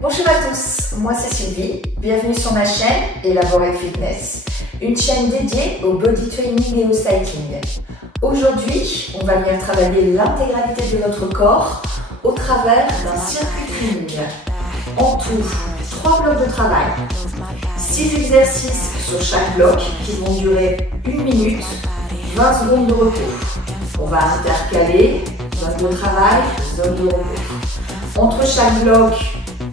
Bonjour à tous, moi c'est Sylvie, bienvenue sur ma chaîne Elaborate Fitness, une chaîne dédiée au body training et au cycling. Aujourd'hui, on va venir travailler l'intégralité de notre corps au travers d'un circuit training. En tout, 3 blocs de travail, 6 exercices sur chaque bloc qui vont durer 1 minute, 20 secondes de repos. On va intercaler zone de travail, zone de repos. Entre chaque bloc,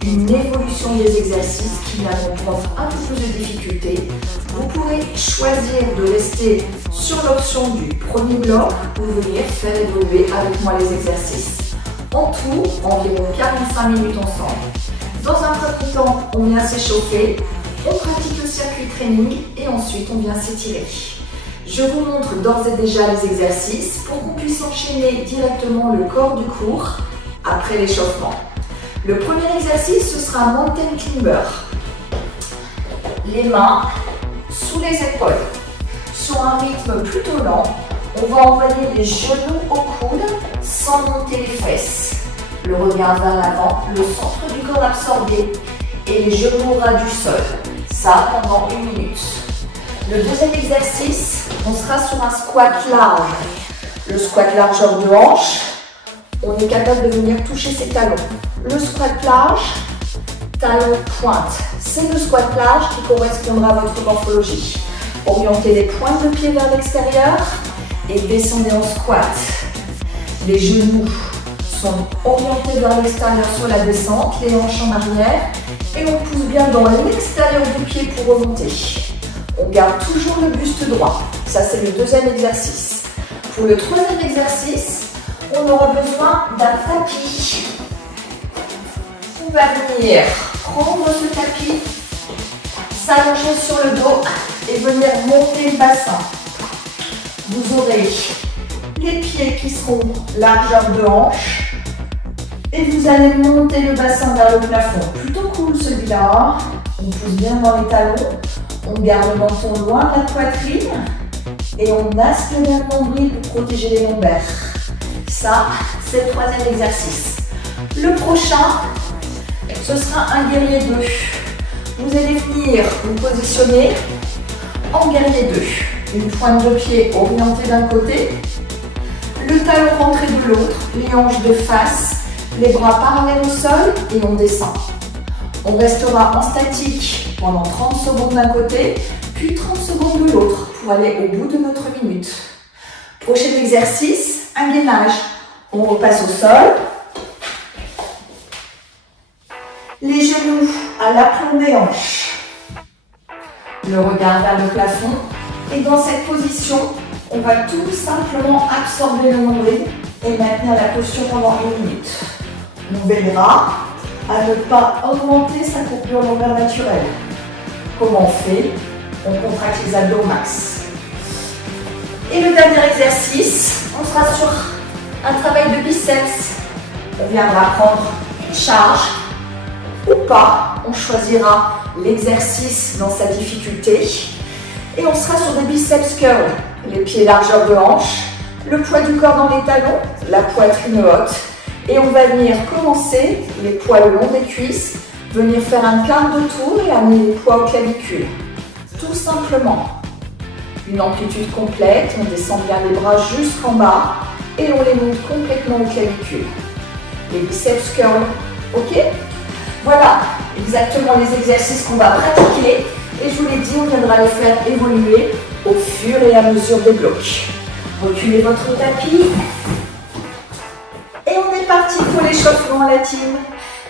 une évolution des exercices qui m'apportent un peu plus de difficulté. Vous pourrez choisir de rester sur l'option du premier bloc ou venir faire évoluer avec moi les exercices. En tout, environ 45 minutes ensemble. Dans un premier temps, on vient s'échauffer, on pratique le circuit training et ensuite on vient s'étirer. Je vous montre d'ores et déjà les exercices pour qu'on puisse enchaîner directement le corps du cours après l'échauffement. Le premier exercice, ce sera un mountain climber. Les mains sous les épaules. Sur un rythme plutôt lent, on va envoyer les genoux au coude sans monter les fesses. Le regard vers l'avant, le centre du corps absorbé et les genoux au ras du sol. Ça pendant 1 minute. Le deuxième exercice, on sera sur un squat large. Le squat largeur de hanche, on est capable de venir toucher ses talons. Le squat large, talon pointe. C'est le squat large qui correspondra à votre morphologie. Orientez les pointes de pied vers l'extérieur et descendez en squat. Les genoux sont orientés vers l'extérieur sur la descente, les hanches en arrière et on pousse bien dans l'extérieur du pied pour remonter. On garde toujours le buste droit. Ça, c'est le deuxième exercice. Pour le troisième exercice, on aura besoin d'un tapis. On va venir prendre ce tapis, s'allonger sur le dos et venir monter le bassin. Vous aurez les pieds qui seront largeur de hanche et vous allez monter le bassin vers le plafond. Plutôt cool celui-là. On pousse bien dans les talons. On garde le menton loin de la poitrine et on aspire bien le nombril pour protéger les lombaires. Ça, c'est le troisième exercice. Le prochain, ce sera un guerrier 2. Vous allez venir vous positionner en guerrier 2. Une pointe de pied orientée d'un côté, le talon rentré de l'autre, les hanches de face, les bras parallèles au sol et on descend. On restera en statique pendant 30 secondes d'un côté, puis 30 secondes de l'autre pour aller au bout de notre minute. Prochain exercice, un gainage. On repasse au sol. Les genoux à l'aplomb des hanches. Le regard vers le plafond. Et dans cette position, on va tout simplement absorber le nombril et maintenir la posture pendant 1 minute. On veillera à ne pas augmenter sa courbure lombaire naturelle. Comment on fait? On contracte les abdos au max. Et le dernier exercice, on sera sur un travail de biceps. On viendra prendre une charge ou pas. On choisira l'exercice dans sa difficulté. Et on sera sur des biceps curls. Les pieds largeur de hanche, le poids du corps dans les talons, la poitrine haute. Et on va venir commencer, les poids le long des cuisses, venir faire un quart de tour et amener les poids au clavicule. Tout simplement. Une amplitude complète, on descend bien les bras jusqu'en bas et on les monte complètement au clavicule. Les biceps curls, ok? Voilà exactement les exercices qu'on va pratiquer et je vous l'ai dit, on viendra les faire évoluer au fur et à mesure des blocs. Reculez votre tapis. Et on est parti pour l'échauffement, la team.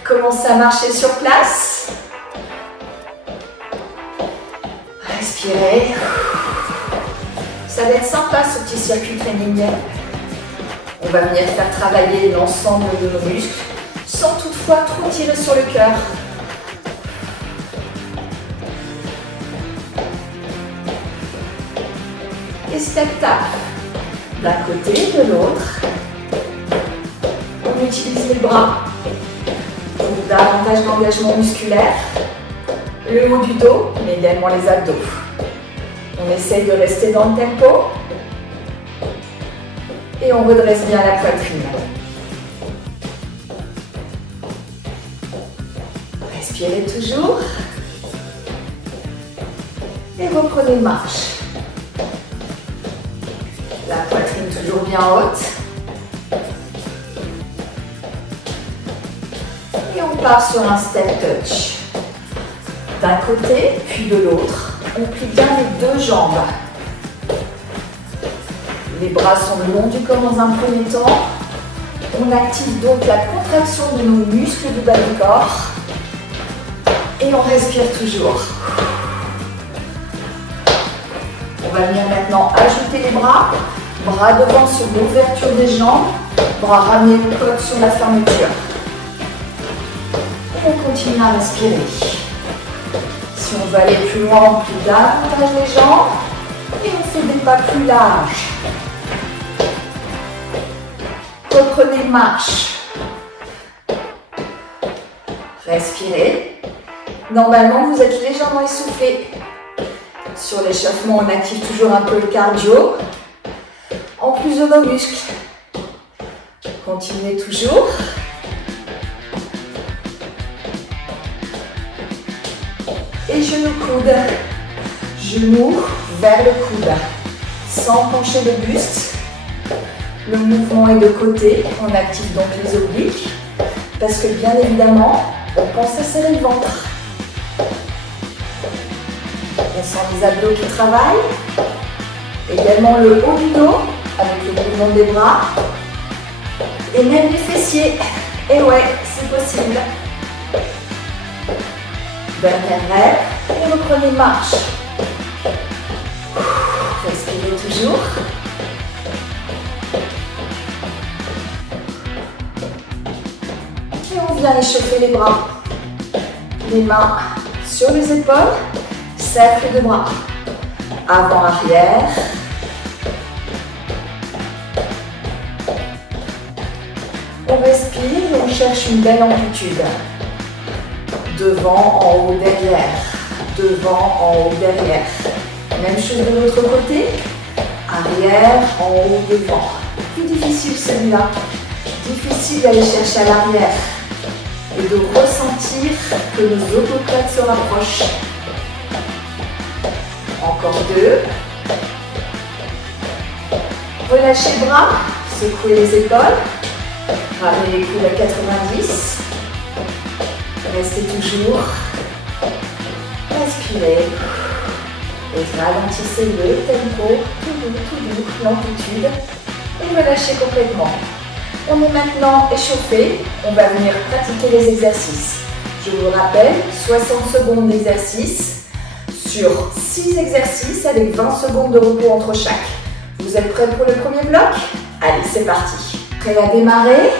Commencez à marcher sur place. Respirez. Ça va être sympa ce petit circuit training. On va venir faire travailler l'ensemble de nos muscles sans toutefois trop tirer sur le cœur. Et step tap d'un côté et de l'autre. On utilise les bras pour davantage d'engagement musculaire, le haut du dos, mais également les abdos. On essaye de rester dans le tempo et on redresse bien la poitrine. Inspirez toujours. Et reprenez marche. La poitrine toujours bien haute. Et on part sur un step touch. D'un côté, puis de l'autre. On plie bien les deux jambes. Les bras sont le long du corps dans un premier temps. On active donc la contraction de nos muscles du bas du corps. Et on respire toujours. On va venir maintenant ajouter les bras. Bras devant sur l'ouverture des jambes. Bras ramenés le col sur la fermeture. Et on continue à respirer. Si on veut aller plus loin, on plie davantage les jambes. Et on fait des pas plus larges. Reprenez marche. Respirez. Normalement, vous êtes légèrement essoufflé. Sur l'échauffement, on active toujours un peu le cardio. En plus de nos muscles. Continuez toujours. Et genoux coude. Genoux vers le coude. Sans pencher le buste. Le mouvement est de côté, on active donc les obliques, parce que bien évidemment, on pense à serrer le ventre. On sent les abdos qui travaillent, également le haut du dos, avec le mouvement des bras, et même les fessiers. Et ouais, c'est possible. Dernière rêve, et reprenez marche. Respirez toujours. On vient échauffer les bras. Les mains sur les épaules, cercle de bras. Avant, arrière. On respire et on cherche une belle amplitude. Devant, en haut, derrière. Devant, en haut, derrière. Même chose de l'autre côté. Arrière, en haut, devant. Plus difficile celui-là. Difficile d'aller chercher à l'arrière. Et de ressentir que nos omoplates se rapprochent. Encore deux. Relâchez les bras, secouez les épaules. Ramenez les coudes à 90. Restez toujours. Respirez. Et ralentissez le tempo, tout doux, l'amplitude. Et relâchez complètement. On est maintenant échauffé, on va venir pratiquer les exercices. Je vous rappelle, 60 secondes d'exercice sur 6 exercices avec 20 secondes de repos entre chaque. Vous êtes prêts pour le premier bloc? Allez, c'est parti. Prêt à démarrer?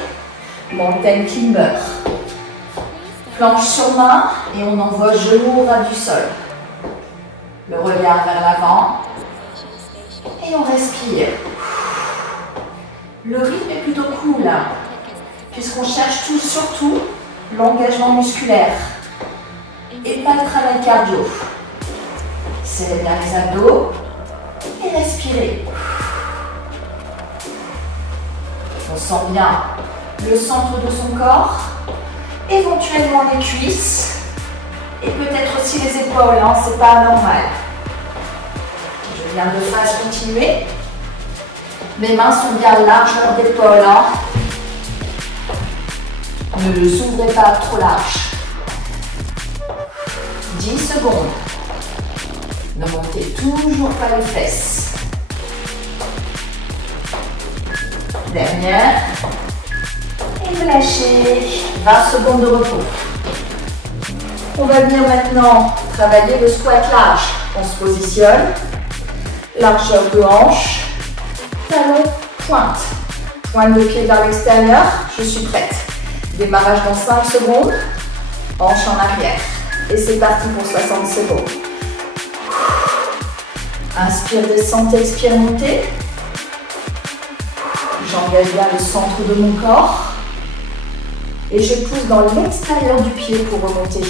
Mountain climber. Planche sur main et on envoie genou au ras du sol. Le regard vers l'avant. Et on respire. Le rythme est plutôt cool, puisqu'on cherche surtout l'engagement musculaire et pas le travail cardio. Serrez bien les abdos et respirez. On sent bien le centre de son corps, éventuellement les cuisses et peut-être aussi les épaules, c'est pas anormal. Je viens de face continuer. Mes mains sont bien largeur d'épaule. Ne les ouvrez pas trop large. 10 secondes. Ne montez toujours pas les fesses. Dernière. Et vous lâchez. 20 secondes de repos. On va venir maintenant travailler le squat large. On se positionne. Largeur de hanche. Talon, pointe. Pointe de pied vers l'extérieur. Je suis prête. Démarrage dans 5 secondes. Hanche en arrière. Et c'est parti pour 60 secondes. Inspire, descente, expire, montez. J'engage bien le centre de mon corps. Et je pousse dans l'extérieur du pied pour remonter.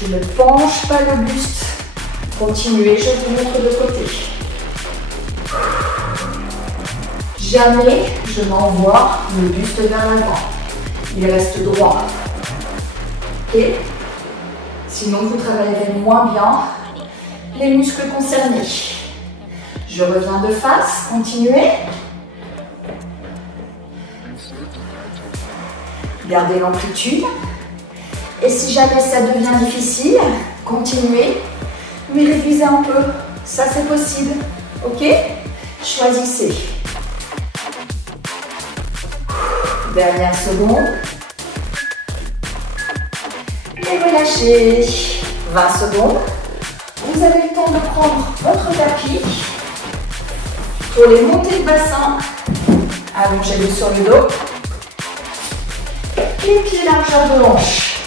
Je ne penche pas le buste. Continuez, je vous montre de côté. Jamais je n'envoie le buste vers l'avant. Il reste droit. Ok? Sinon, vous travaillerez moins bien les muscles concernés. Je reviens de face, continuez. Gardez l'amplitude. Et si jamais ça devient difficile, continuez, mais réduisez un peu. Ça, c'est possible. Ok? Choisissez. Dernière seconde. Et relâchez. 20 secondes. Vous avez le temps de prendre votre tapis. Pour les montées de bassin, allongez-le sur le dos. Les pieds largeur de hanche.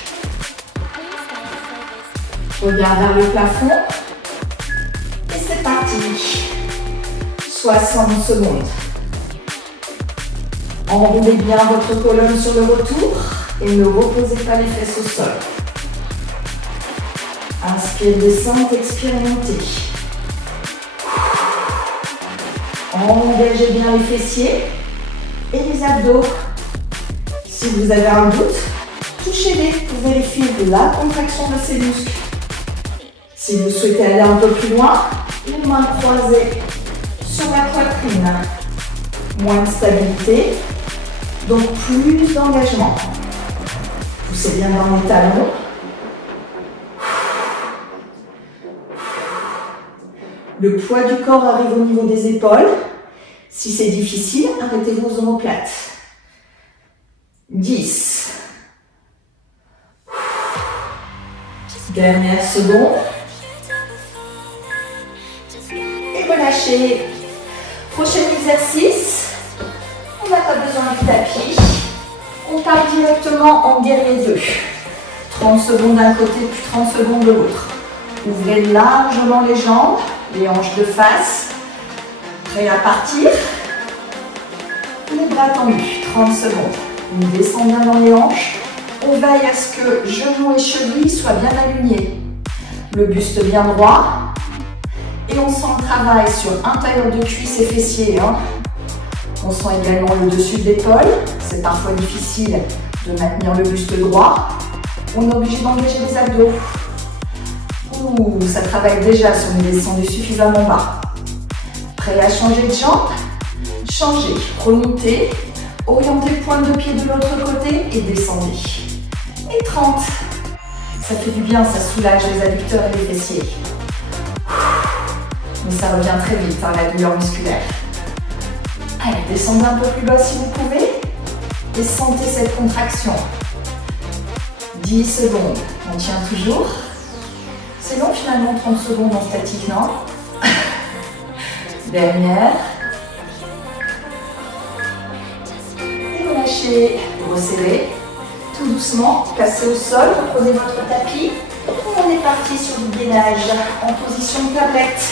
Regard vers le plafond. Et c'est parti. 60 secondes. Enroulez bien votre colonne sur le retour et ne reposez pas les fesses au sol. Inspire, descente, expire, montez. Engagez bien les fessiers et les abdos. Si vous avez un doute, touchez-les pour vérifier la contraction de ces muscles. Si vous souhaitez aller un peu plus loin, les mains croisées sur la poitrine. Moins de stabilité, donc plus d'engagement. Poussez bien dans les talons. Le poids du corps arrive au niveau des épaules. Si c'est difficile, arrêtez vos omoplates. 10. Dernière seconde. Et relâchez. Prochain exercice. On n'a pas besoin du tapis. On part directement en guerrier 2. 30 secondes d'un côté, puis 30 secondes de l'autre. Ouvrez largement les jambes, les hanches de face. Prêt à partir. Les bras tendus, 30 secondes. On descend bien dans les hanches. On veille à ce que genoux et chevilles soient bien alignés. Le buste bien droit. Et on sent le travail sur intérieur de cuisse et fessiers. On sent également le dessus de l'épaule. C'est parfois difficile de maintenir le buste droit. On est obligé d'engager les abdos. Ouh, ça travaille déjà si on est descendu suffisamment bas. Prêt à changer de jambe? Changez, remontez, orientez le point de pied de l'autre côté et descendez. Et 30. Ça fait du bien, ça soulage les adducteurs et les fessiers. Mais ça revient très vite, la douleur musculaire. Allez, descendez un peu plus bas si vous pouvez. Et sentez cette contraction. 10 secondes. On tient toujours. C'est long finalement, 30 secondes en statique, non? Dernière. Et relâchez. Resserrez. Tout doucement. Cassez au sol. Prenez votre tapis. Et on est parti sur du gainage en position de tablette.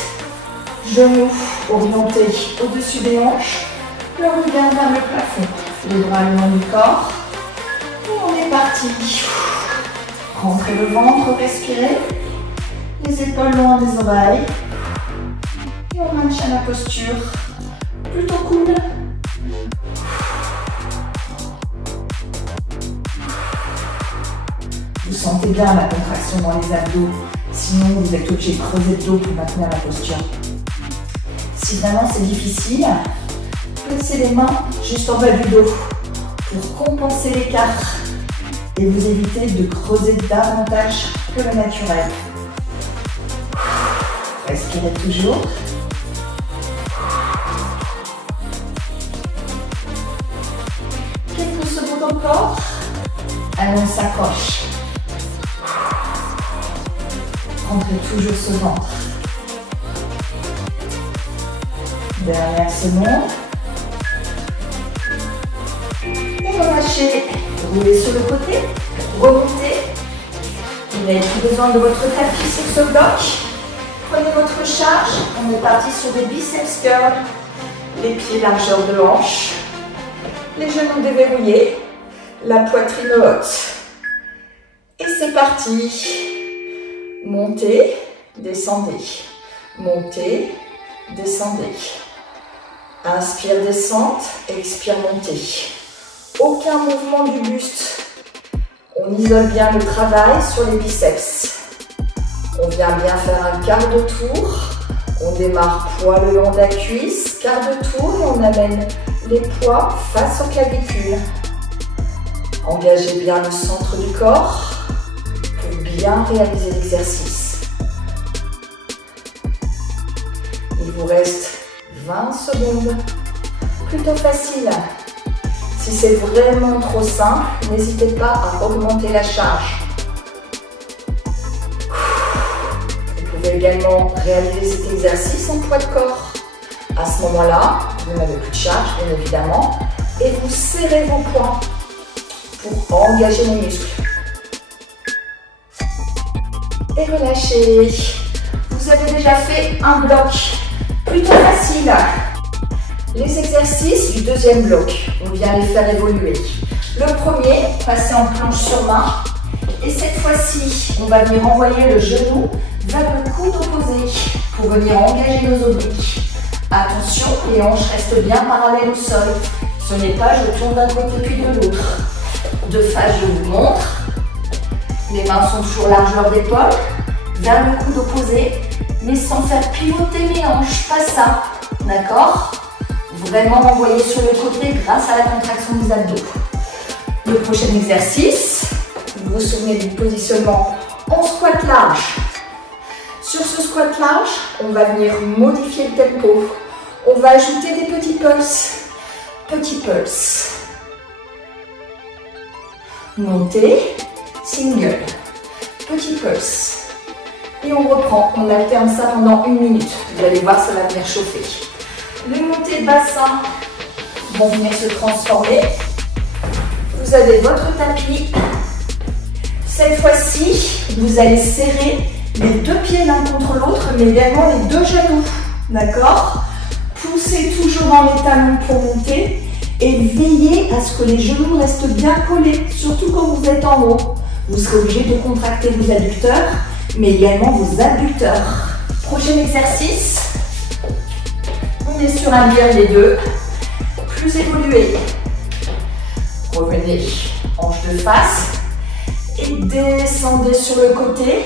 Genoux orientés au-dessus des hanches. Le regard vers le plafond. Les bras le long du corps. Et on est parti. Rentrez le ventre, respirez. Les épaules loin des oreilles. Et on maintient la posture. Plutôt cool. Vous sentez bien la contraction dans les abdos. Sinon, vous êtes obligé de creuser le dos pour maintenir la posture. Si vraiment c'est difficile, placez les mains juste en bas du dos pour compenser l'écart et vous éviter de creuser davantage que le naturel. Respirez toujours. Quelques secondes encore. Allez, on s'accroche. Rentrez toujours ce ventre. Dernière seconde. Et relâchez. Roulez sur le côté. Remontez. Vous n'avez plus besoin de votre tapis sur ce bloc. Prenez votre charge. On est parti sur des biceps curls. Les pieds largeur de hanche. Les genoux déverrouillés. La poitrine haute. Et c'est parti. Montez, descendez. Montez, descendez. Inspire, descente. Expire, montez. Aucun mouvement du buste. On On isole bien le travail sur les biceps. On vient bien faire un quart de tour. On démarre poids le long de la cuisse, quart de tour et on amène les poids face aux clavicules. Engagez bien le centre du corps pour bien réaliser l'exercice. Il vous reste 20 secondes. Plutôt facile. Si c'est vraiment trop simple, n'hésitez pas à augmenter la charge. Vous pouvez également réaliser cet exercice en poids de corps. À ce moment-là, vous n'avez plus de charge, bien évidemment, et vous serrez vos poings pour engager les muscles. Et relâchez. Vous avez déjà fait un bloc. Plutôt facile. Les exercices du deuxième bloc, on vient les faire évoluer. Le premier, passer en planche sur main. Et cette fois-ci, on va venir envoyer le genou vers le coude opposé pour venir engager nos obliques. Attention, les hanches restent bien parallèles au sol. Ce n'est pas je tourne d'un côté puis de l'autre. De face, je vous montre. Les mains sont toujours largeur d'épaule, vers le coude opposé, mais sans faire pivoter mes hanches, pas ça. D'accord ? Vraiment envoyer sur le côté grâce à la contraction des abdos. Le prochain exercice, vous vous souvenez du positionnement en squat large. Sur ce squat large, on va venir modifier le tempo. On va ajouter des petits pulses. Petits pulses. Montée, single. Petit pulse. Et on reprend. On alterne ça pendant 1 minute. Vous allez voir, ça va venir chauffer. Les montées de bassin vont venir se transformer. Vous avez votre tapis. Cette fois-ci, vous allez serrer les 2 pieds l'un contre l'autre, mais également les 2 genoux. D'accord ? Poussez toujours dans les talons pour monter et veillez à ce que les genoux restent bien collés, surtout quand vous êtes en haut. Vous serez obligé de contracter vos adducteurs, mais également vos abducteurs. Prochain exercice. On est sur un bien les deux, plus évolué. Revenez, hanche de face et descendez sur le côté.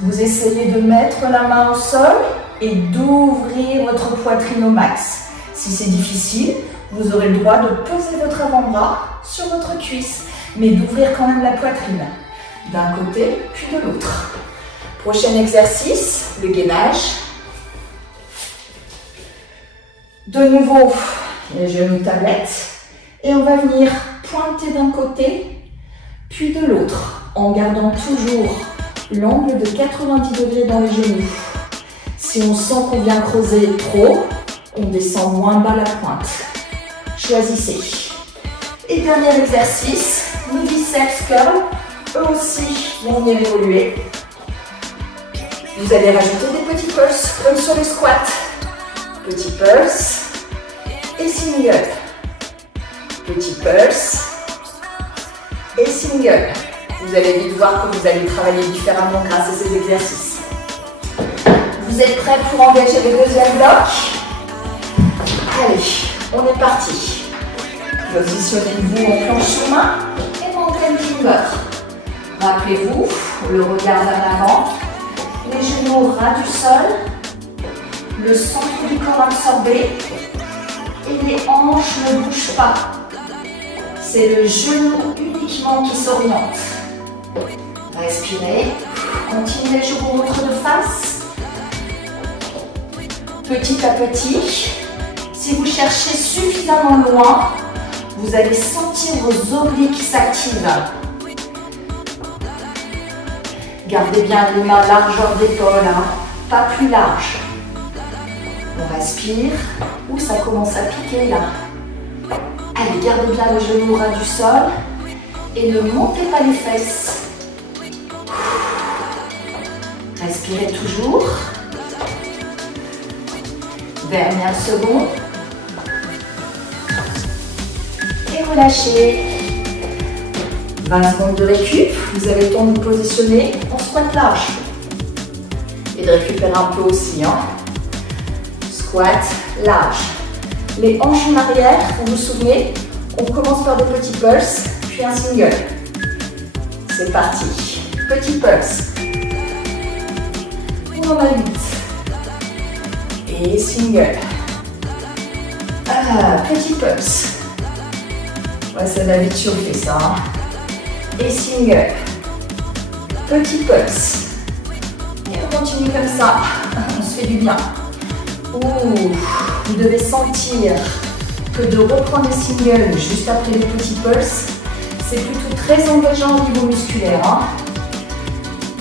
Vous essayez de mettre la main au sol et d'ouvrir votre poitrine au max. Si c'est difficile, vous aurez le droit de poser votre avant-bras sur votre cuisse, mais d'ouvrir quand même la poitrine, d'un côté puis de l'autre. Prochain exercice, le gainage. De nouveau, les genoux tablettes. Et on va venir pointer d'un côté, puis de l'autre, en gardant toujours l'angle de 90 degrés dans les genoux. Si on sent qu'on vient creuser trop, on descend moins bas la pointe. Choisissez. Et dernier exercice, nos biceps curls, eux aussi vont venir évoluer. Vous allez rajouter des petits pulses, comme sur les squats. Petit pulse et single. Petit pulse et single. Vous allez vite voir que vous allez travailler différemment grâce à ces exercices. Vous êtes prêts pour engager le deuxième bloc? Allez, on est parti. Positionnez-vous en planche sur main et mountain climber. Rappelez-vous, le regard vers l'avant, les genoux ras du sol, le centre du corps absorbé et les hanches ne bougent pas. C'est le genou uniquement qui s'oriente. Respirez, continuez le genou ventre de face. Petit à petit, si vous cherchez suffisamment loin, vous allez sentir vos obliques qui s'activent. Gardez bien les mains largeur d'épaule, pas plus large. On respire. Ouh, ça commence à piquer là. Allez, gardez bien le genou ras du sol et ne montez pas les fesses. Respirez toujours. Dernière seconde. Et relâchez. 20 secondes de récup. Vous avez le temps de vous positionner en squat large. Et de récupérer un peu aussi. Squat large. Les hanches en arrière, vous vous souvenez, on commence par des petits pulses, puis un single. C'est parti. Petit pulse. On en a 8. Et single. Petit pulse. Ouais, ça va vite chauffer ça. Hein. Et single. Petit pulse. Et on continue comme ça. On se fait du bien. Ouh, vous devez sentir que de reprendre les singles juste après les petits pulses, c'est plutôt très engageant au niveau musculaire. Hein.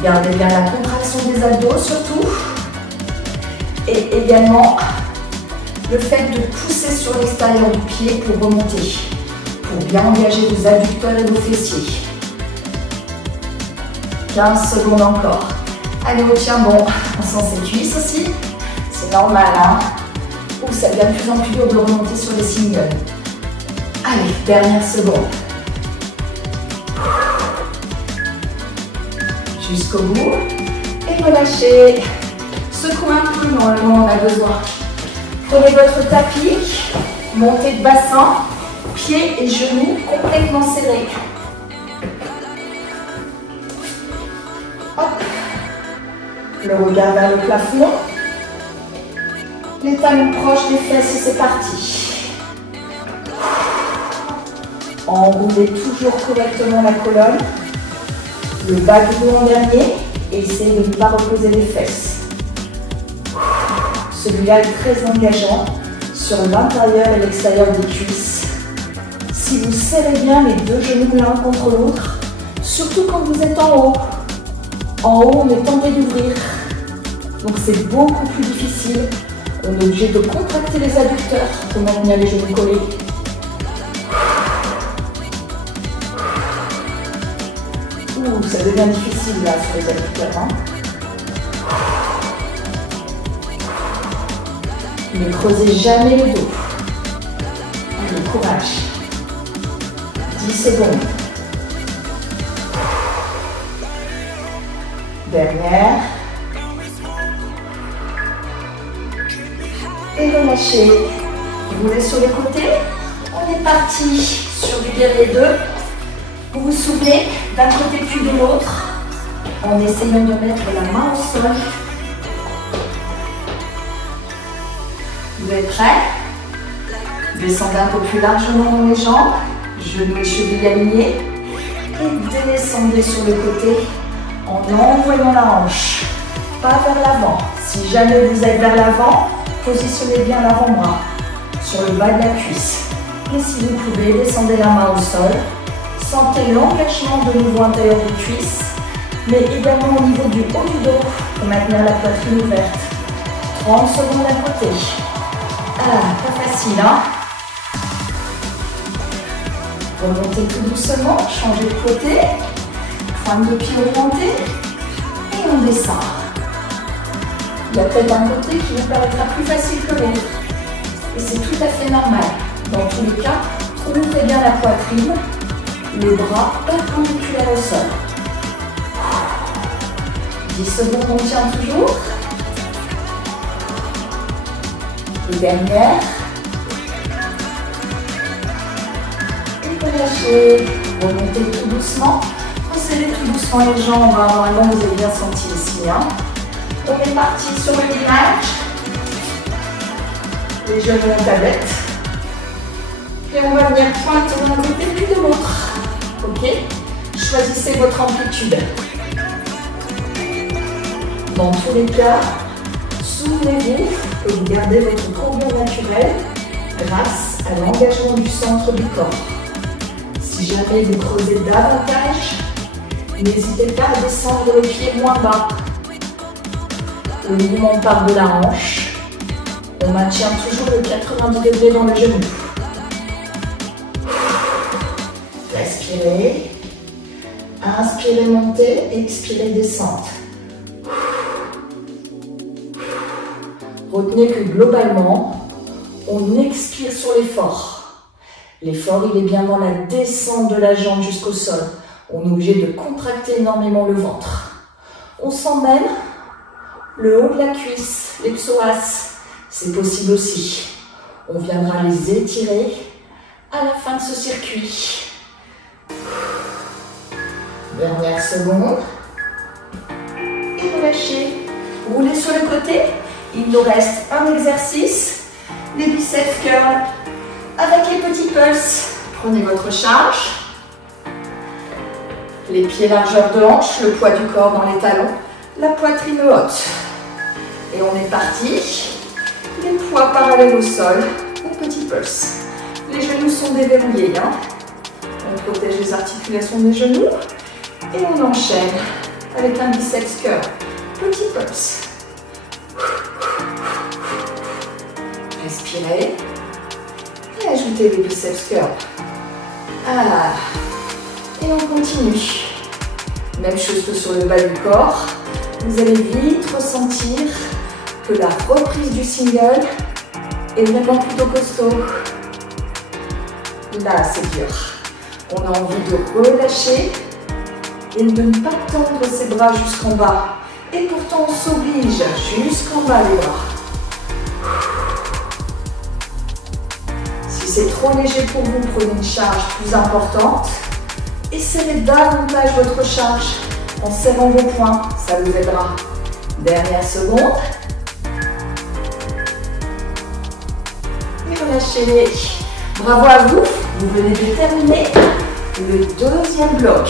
Gardez bien la contraction des abdos surtout. Et également le fait de pousser sur l'extérieur du pied pour remonter, pour bien engager vos adducteurs et vos fessiers. 15 secondes encore. Allez, on tient bon. On sent ses cuisses aussi. C'est normal, hein. Ouh, ça devient de plus en plus dur de remonter sur les singles. Allez, dernière seconde. Jusqu'au bout. Et relâchez. Secouez un peu, normalement on a besoin. Prenez votre tapis, montez de bassin, pieds et genoux complètement serrés. Hop. Le regard vers le plafond. Les talons proches des fesses et c'est parti. Enroulez toujours correctement la colonne. Le bas du dos en dernier et essayez de ne pas reposer les fesses. Celui-là est très engageant sur l'intérieur et l'extérieur des cuisses. Si vous serrez bien les deux genoux l'un contre l'autre, surtout quand vous êtes en haut. En haut, on est tenté d'ouvrir. Donc c'est beaucoup plus difficile. On est obligé de contracter les adducteurs pour maintenir les genoux collés. Ouh, ça devient difficile là sur les adducteurs. Hein. Ne creusez jamais le dos. Allez, courage. 10 secondes. Dernière. Et relâchez. Roulez sur les côtés. On est parti sur du guerrier 2. Vous vous souvenez d'un côté puis de l'autre en essayant de mettre la main au sol. Vous êtes prêts? Descendez un peu plus largement dans les jambes, genoux et chevilles alignés. Et descendez sur le côté en envoyant la hanche. Pas vers l'avant. Si jamais vous êtes vers l'avant, positionnez bien l'avant-bras sur le bas de la cuisse. Et si vous pouvez, descendez la main au sol. Sentez l'engagement de nouveau intérieur des cuisses, mais également au niveau du haut du dos pour maintenir la poitrine ouverte. 30 secondes à côté. Pas facile, hein? Remontez tout doucement, changez de côté, pointe de pied orientée, et on descend. Il y a peut-être un côté qui vous paraîtra plus facile que l'autre, et c'est tout à fait normal. Dans tous les cas, ouvrez bien la poitrine, les bras perpendiculaires au sol. 10 secondes, on tient toujours. Et dernière. Et relâchez. Remontez tout doucement. Resserrez tout doucement les jambes. Normalement, vous avez bien senti ici. Hein. On est parti sur le l'image. Les genoux en tablette. Et on va venir pointer d'un côté puis de l'autre. Ok? Choisissez votre amplitude. Dans tous les cas, souvenez-vous que vous gardez votre courbure naturelle grâce à l'engagement du centre du corps. Si jamais vous creusez davantage, n'hésitez pas à descendre le pied moins bas. Le mouvement part de la hanche. On maintient toujours le 90 degrés dans le genou. Respirez. Inspirez, montez. Expirez, descente. Retenez que globalement, on expire sur l'effort. L'effort, il est bien dans la descente de la jambe jusqu'au sol. On est obligé de contracter énormément le ventre. On sent même le haut de la cuisse, les psoas. C'est possible aussi. On viendra les étirer à la fin de ce circuit. Dernière seconde. Et relâchez. Roulez sur le côté. Il nous reste un exercice. Les biceps curls avec les petits pulses. Prenez votre charge. Les pieds largeur de hanche, le poids du corps dans les talons, la poitrine haute. Et on est parti. Les poids parallèles au sol, les petits pulses. Les genoux sont déverrouillés. On protège les articulations des genoux. Et on enchaîne avec un biceps curl. Petit pulse. Respirez. Et ajoutez les biceps curls. Ah. Et on continue. Même chose que sur le bas du corps. Vous allez vite ressentir que la reprise du single est vraiment plutôt costaud. Là, c'est dur. On a envie de relâcher et de ne pas tendre ses bras jusqu'en bas. Et pourtant, on s'oblige jusqu'en bas les bras. Si c'est trop léger pour vous, prenez une charge plus importante. Et serrez davantage votre charge en serrant vos poings, ça vous aidera. Dernière seconde. Et relâchez. Bravo à vous, vous venez de terminer le deuxième bloc.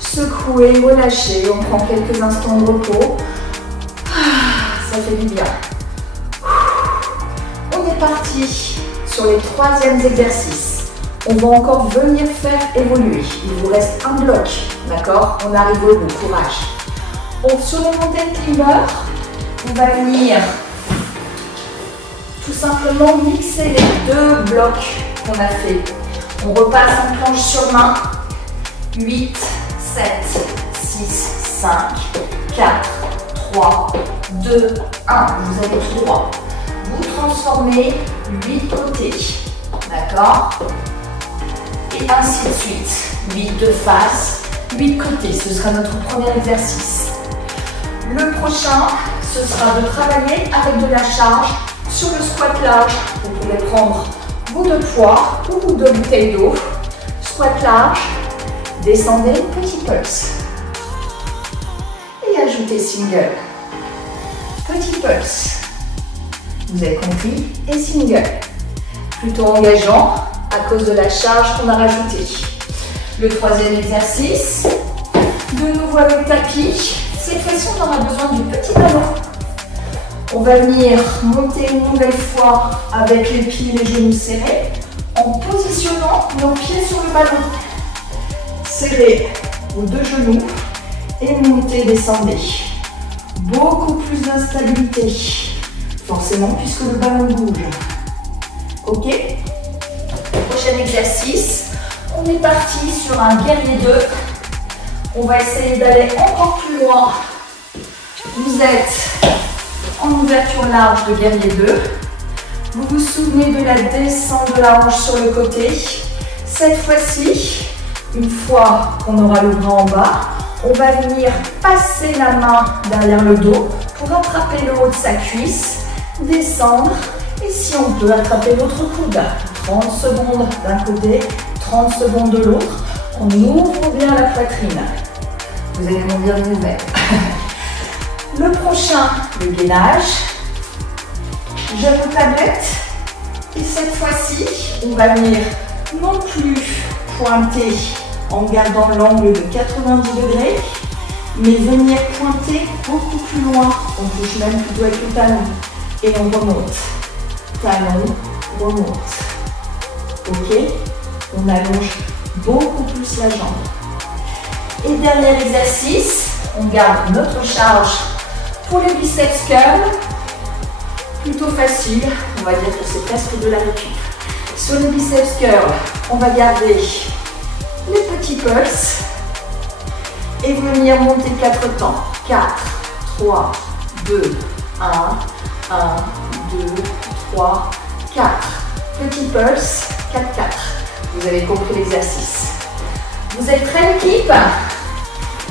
Secouez, relâchez, on prend quelques instants de repos. Ça fait du bien. On est parti sur les troisièmes exercices. On va encore venir faire évoluer. Il vous reste un bloc, d'accord? On arrive au bout, courage. Sur les mountain climbers, on va venir tout simplement mixer les deux blocs qu'on a fait. On repasse en planche sur main. 8, 7, 6, 5, 4, 3, 2, 1. Vous avez tout droit. Vous transformez 8 côtés, d'accord? Et ainsi de suite. 8 de face, 8 côtés. Ce sera notre premier exercice. Le prochain, ce sera de travailler avec de la charge sur le squat large. Vous pouvez prendre bout de poids ou de bouteille d'eau. Squat large. Descendez, petit pulse. Et ajoutez single. Petit pulse. Vous avez compris? Et single. Plutôt engageant à cause de la charge qu'on a rajoutée. Le troisième exercice, de nouveau avec tapis. Cette fois-ci, on aura besoin du petit ballon. On va venir monter une nouvelle fois avec les pieds et les genoux serrés en positionnant nos pieds sur le ballon. Serrez vos deux genoux et montez, descendez. Beaucoup plus d'instabilité, forcément puisque le ballon bouge. Ok? Prochain exercice, on est parti sur un guerrier 2. On va essayer d'aller encore plus loin. Vous êtes en ouverture large de guerrier 2. Vous vous souvenez de la descente de la hanche sur le côté. Cette fois-ci, une fois qu'on aura le bras en bas, on va venir passer la main derrière le dos pour attraper le haut de sa cuisse, descendre et si on peut attraper l'autre coude. 30 secondes d'un côté, 30 secondes de l'autre. On ouvre bien la poitrine. Vous allez m'en dire des nouvelles. Le prochain, le gainage. Genou tablette. Et cette fois-ci, on va venir non plus pointer en gardant l'angle de 90 degrés, mais venir pointer beaucoup plus loin. On touche même plutôt avec le talon. Et on remonte. Talon, remonte. Ok? On allonge beaucoup plus la jambe. Et dernier exercice, on garde notre charge pour les biceps curls. Plutôt facile, on va dire que c'est presque de la récup. Sur les biceps curls, on va garder les petits pulses et venir monter 4 temps. 4, 3, 2, 1, 1, 2, 3, 4. Petit pulse, 4, 4. Vous avez compris l'exercice. Vous êtes prêts l'équipe?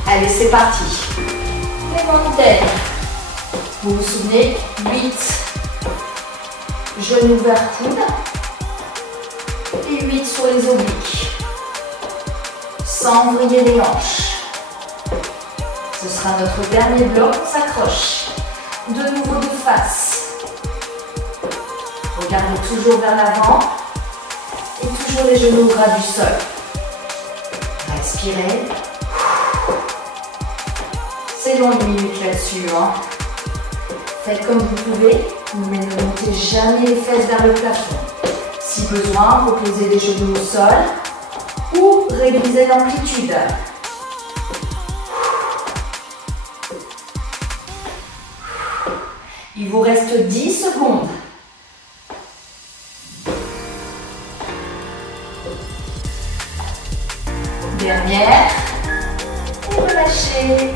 Allez, c'est parti. Les mountains. Vous vous souvenez? 8. Genoux vers coude. Et 8 sur les obliques. Sans vriller les hanches. Ce sera notre dernier bloc, on s'accroche. De nouveau de face. Regardez toujours vers l'avant. Et toujours les genoux au ras du sol. Respirez. C'est long une minute là-dessus. Hein. Faites comme vous pouvez, mais ne montez jamais les fesses vers le plafond. Si besoin, reposez les genoux au sol ou réduisez l'amplitude. Il vous reste 10 secondes. Dernière. Et relâchez.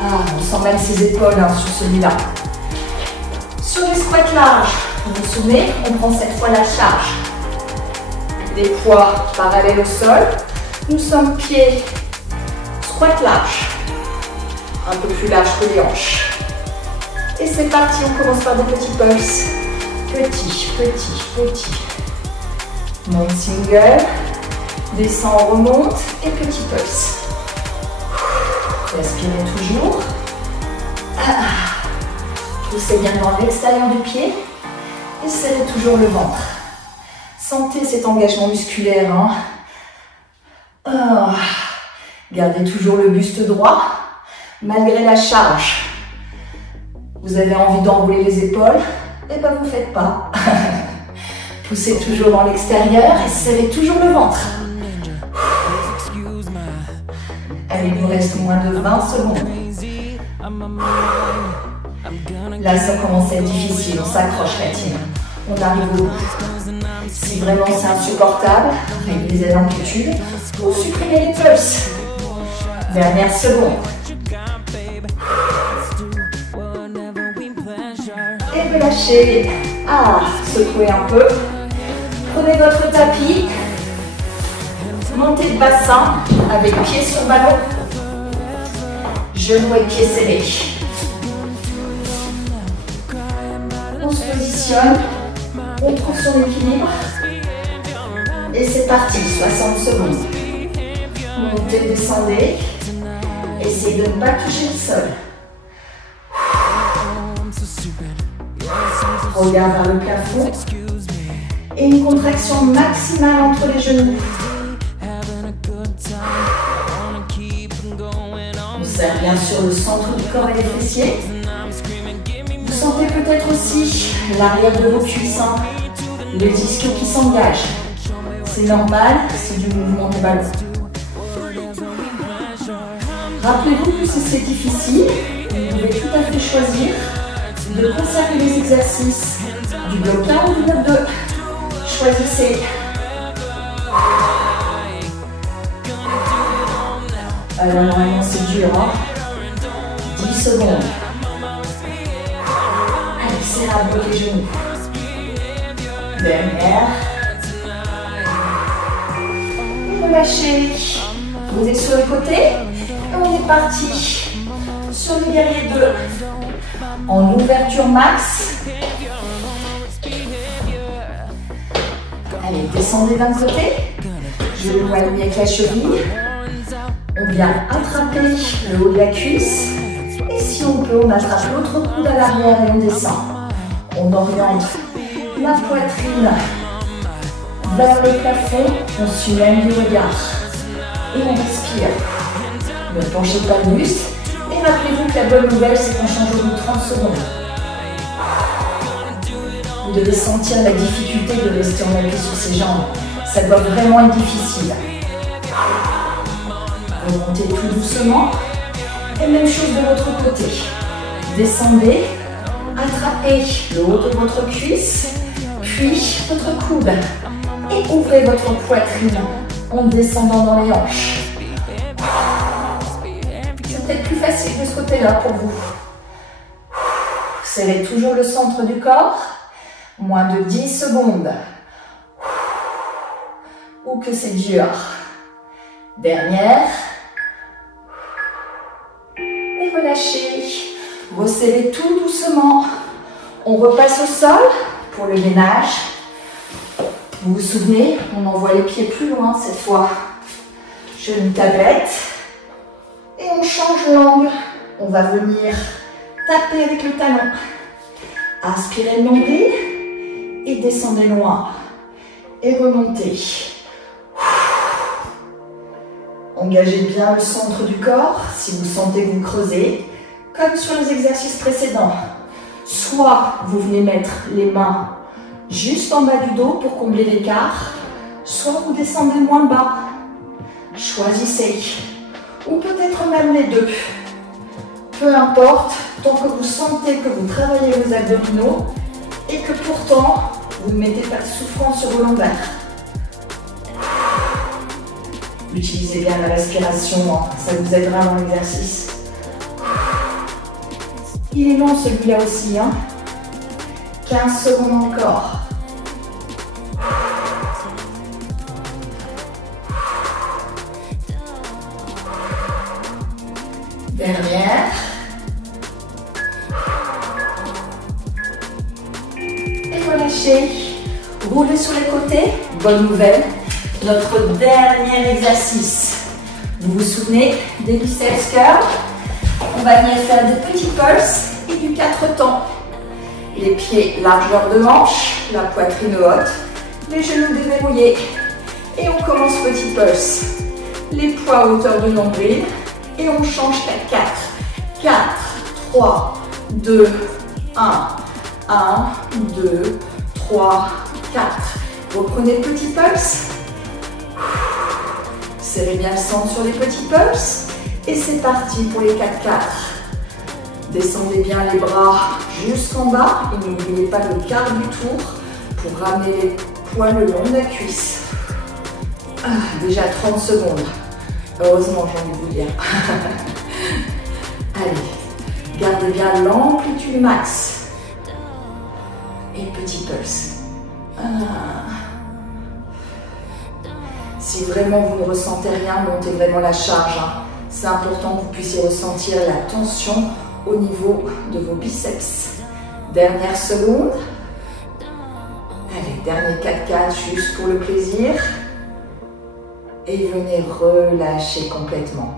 Ah, on sent même ses épaules hein, sur celui-là. Sur les squats larges, vous vous souvenez, on prend cette fois la charge. Les poids parallèles au sol. Nous sommes pieds. Squat large. Un peu plus large que les hanches. Et c'est parti, on commence par des petits pulses. Petit, petit, petit. Monte single. Descend, on remonte. Et petit pulse. Respirez toujours. Poussez bien dans l'extérieur du pied. Et serrez toujours le ventre. Sentez cet engagement musculaire. Hein. Gardez toujours le buste droit. Malgré la charge. Vous avez envie d'enrouler les épaules, et ben vous ne faites pas. Poussez toujours dans l'extérieur et serrez toujours le ventre. Allez, il nous reste moins de 20 secondes. Là, ça commence à être difficile, on s'accroche la team. On arrive au bout. Si vraiment c'est insupportable, réduisez l'amplitude ou supprimez les pulses. Dernière seconde. Et relâchez. Secouez un peu. Prenez votre tapis. Montez le bassin avec pied sur ballon. Genoux et pieds serrés. On se positionne. On trouve son équilibre. Et c'est parti. 60 secondes. Montez, descendez. Essayez de ne pas toucher le sol. Regard vers le plafond. Et une contraction maximale entre les genoux. On serre bien sûr le centre du corps et les fessiers. Vous sentez peut-être aussi l'arrière de vos cuisses, hein, le disque qui s'engage. C'est normal, c'est du mouvement des ballons. Rappelez-vous que si c'est difficile, vous pouvez tout à fait choisir de conserver les exercices du bloc 1 ou du bloc 2. Choisissez. Alors normalement c'est dur, hein. 10 secondes. Allez, serrez à bloc les genoux. Dernière. Et relâchez. Vous êtes sur le côté. Et on est parti sur le guerrier 2. En ouverture max. Allez, descendez d'un côté. Je le vois avec la cheville. On vient attraper le haut de la cuisse. Et si on peut, on attrape l'autre coude à l'arrière et on descend. On oriente la poitrine vers le plafond. On suit même du regard. Et on respire. Ne penchez pas le buste. Et rappelez-vous que la bonne nouvelle, c'est qu'on change au bout de 30 secondes. Vous devez sentir la difficulté de rester en appui sur ses jambes. Ça doit vraiment être difficile. Remontez tout doucement. Et même chose de l'autre côté. Descendez. Attrapez le haut de votre cuisse. Puis votre coude. Et ouvrez votre poitrine en descendant dans les hanches. C'est peut-être plus facile de ce côté-là pour vous. Serrez toujours le centre du corps. Moins de 10 secondes. Ou que c'est dur. Dernière. Et relâchez. Resserrez tout doucement. On repasse au sol pour le gainage. Vous vous souvenez, on envoie les pieds plus loin cette fois. Genou tablette. Et on change l'angle. On va venir taper avec le talon. Inspirez le nombril et descendez loin. Et remontez. Engagez bien le centre du corps si vous sentez que vous creusez, comme sur les exercices précédents. Soit vous venez mettre les mains juste en bas du dos pour combler l'écart, soit vous descendez moins bas. Choisissez. Ou peut-être même les deux. Peu importe, tant que vous sentez que vous travaillez vos abdominaux et que pourtant, vous ne mettez pas de souffrance sur vos lombaires. Utilisez bien la respiration, ça vous aidera dans l'exercice. Il est long celui-là aussi, 15 secondes encore. Dernière. Et relâchez. Roulez sur les côtés. Bonne nouvelle. Notre dernier exercice. Vous vous souvenez des biceps curls? On va venir faire des petits pulses et du 4 temps. Les pieds largeur de hanche, la poitrine haute, les genoux déverrouillés. Et on commence petit pulse. Les poids à hauteur du nombril. Et on change 4, 4, 3, 2, 1, 1, 2, 3, 4. Reprenez le petit pulse. Serrez bien le centre sur les petits pulses. Et c'est parti pour les 4-4. Descendez bien les bras jusqu'en bas. Et n'oubliez pas le quart du tour pour ramener les poids le long de la cuisse. Déjà 30 secondes. Heureusement, j'ai envie de vous dire. Allez, gardez bien l'amplitude max. Et petit pulse. Si vraiment vous ne ressentez rien, montez vraiment la charge. C'est important que vous puissiez ressentir la tension au niveau de vos biceps. Dernière seconde. Allez, dernier 4-4 juste pour le plaisir. Et venez relâcher complètement.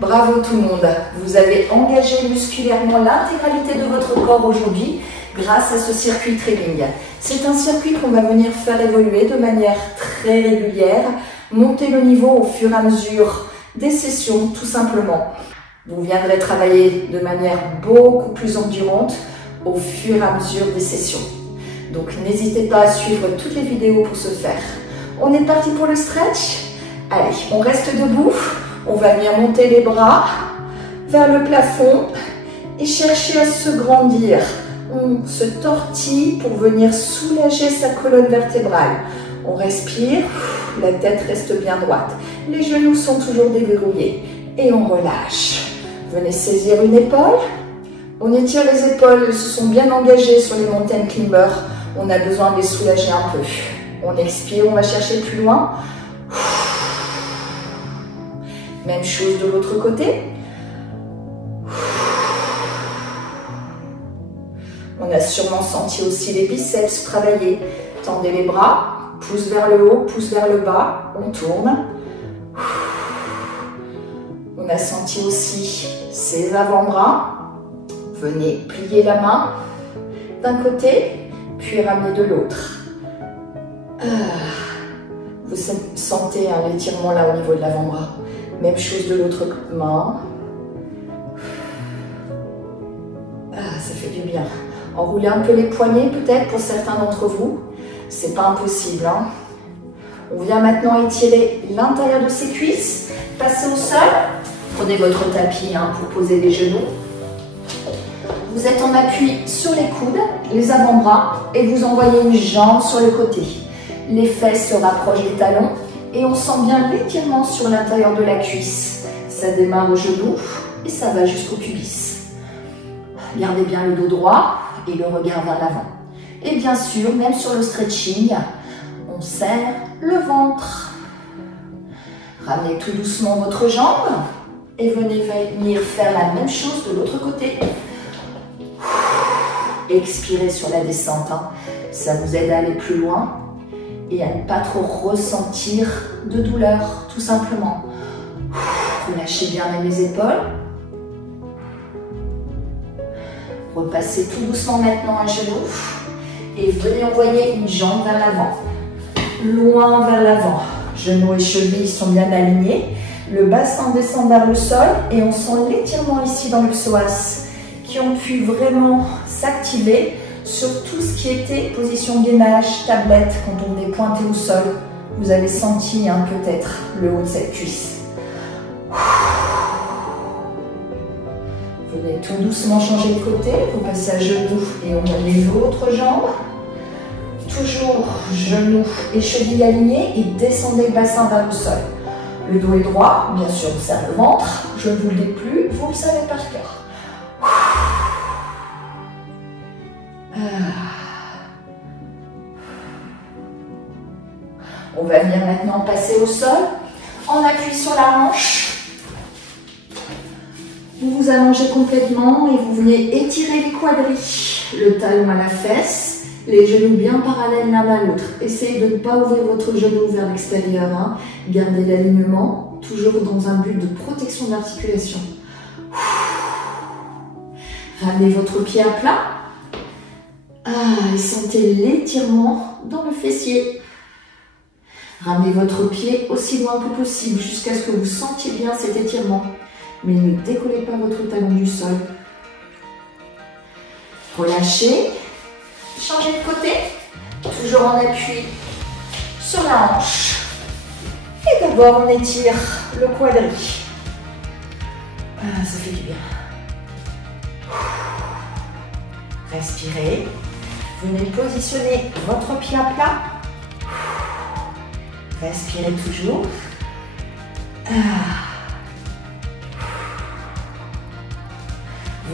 Bravo tout le monde, vous avez engagé musculairement l'intégralité de votre corps aujourd'hui grâce à ce circuit training. C'est un circuit qu'on va venir faire évoluer de manière très régulière, monter le niveau au fur et à mesure des sessions tout simplement. Vous viendrez travailler de manière beaucoup plus endurante au fur et à mesure des sessions. Donc n'hésitez pas à suivre toutes les vidéos pour ce faire. On est parti pour le stretch. Allez, on reste debout, on va venir monter les bras vers le plafond et chercher à se grandir. On se tortille pour venir soulager sa colonne vertébrale. On respire, la tête reste bien droite. Les genoux sont toujours déverrouillés et on relâche. Venez saisir une épaule. On étire les épaules, elles se sont bien engagées sur les mountain climbers. On a besoin de les soulager un peu. On expire, on va chercher plus loin. Même chose de l'autre côté. On a sûrement senti aussi les biceps travailler. Tendez les bras, pouce vers le haut, pouce vers le bas. On tourne. On a senti aussi ces avant-bras. Venez plier la main d'un côté, puis ramener de l'autre. Vous sentez l'étirement là au niveau de l'avant-bras. Même chose de l'autre main. Ça fait du bien. Enroulez un peu les poignets peut-être pour certains d'entre vous. C'est pas impossible. On vient maintenant étirer l'intérieur de ses cuisses. Passez au sol. Prenez votre tapis pour poser les genoux. Vous êtes en appui sur les coudes, les avant-bras et vous envoyez une jambe sur le côté. Les fesses se rapprochent des talons. Et on sent bien l'étirement sur l'intérieur de la cuisse. Ça démarre au genou et ça va jusqu'au pubis. Gardez bien le dos droit et le regard vers l'avant. Et bien sûr, même sur le stretching, on serre le ventre. Ramenez tout doucement votre jambe et venez venir faire la même chose de l'autre côté. Expirez sur la descente. Ça vous aide à aller plus loin. Et à ne pas trop ressentir de douleur, tout simplement. Relâchez bien même les épaules. Repassez tout doucement maintenant un genou. Et venez envoyer une jambe vers l'avant. Loin vers l'avant. Genoux et chevilles sont bien alignés. Le bassin descend vers le sol et on sent l'étirement ici dans le psoas qui ont pu vraiment s'activer sur tout ce qui était position gainage, tablette, quand on venait pointer au sol. Vous avez senti peut-être le haut de cette cuisse. Venez tout doucement changer de côté, vous passez à genoux et on met l'autre jambe. Toujours genoux et chevilles alignés et descendez le bassin vers le sol. Le dos est droit, bien sûr, on serre le ventre. Je ne vous le dis plus, vous le savez par cœur. On va venir maintenant passer au sol en appui sur la hanche. Vous vous allongez complètement et vous venez étirer les quadris, le talon à la fesse. Les genoux bien parallèles l'un à l'autre. Essayez de ne pas ouvrir votre genou vers l'extérieur. Gardez l'alignement, toujours dans un but de protection de l'articulation. Ramenez votre pied à plat. Et sentez l'étirement dans le fessier. Ramenez votre pied aussi loin que possible jusqu'à ce que vous sentiez bien cet étirement. Mais ne décollez pas votre talon du sol. Relâchez. Changez de côté, toujours en appui sur la hanche. Et d'abord, on étire le quadri. Ça fait du bien. Respirez. Venez positionner votre pied à plat. Respirez toujours.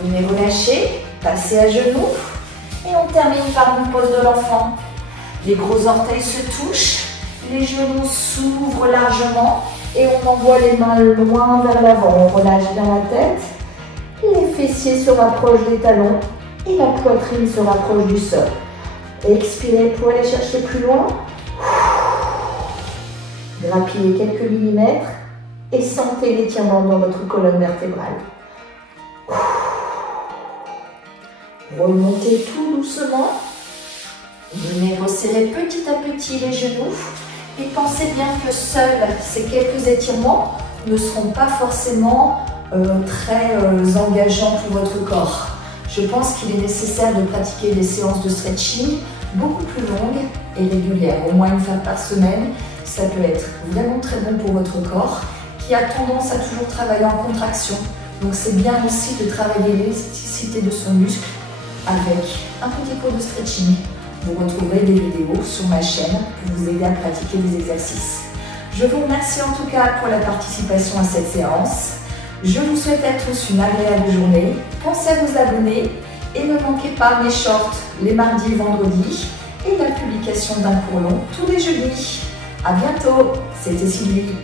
Venez relâcher, passez à genoux. Et on termine par une pose de l'enfant. Les gros orteils se touchent, les genoux s'ouvrent largement et on envoie les mains loin vers l'avant. On relâche bien la tête, les fessiers se rapprochent des talons et la poitrine se rapproche du sol. Expirez pour aller chercher plus loin. Grappillez quelques millimètres et sentez l'étirement dans votre colonne vertébrale. Remontez tout doucement. Venez resserrer petit à petit les genoux. Et pensez bien que seuls ces quelques étirements ne seront pas forcément très engageants pour votre corps. Je pense qu'il est nécessaire de pratiquer des séances de stretching beaucoup plus longues et régulières, au moins une fois par semaine. Ça peut être vraiment très bon pour votre corps qui a tendance à toujours travailler en contraction. Donc c'est bien aussi de travailler l'élasticité de son muscle avec un petit cours de stretching. Vous retrouverez des vidéos sur ma chaîne pour vous aider à pratiquer des exercices. Je vous remercie en tout cas pour la participation à cette séance. Je vous souhaite à tous une agréable journée. Pensez à vous abonner et ne manquez pas mes shorts les mardis et vendredis et la publication d'un cours long tous les jeudis. À bientôt, c'était Sylvie.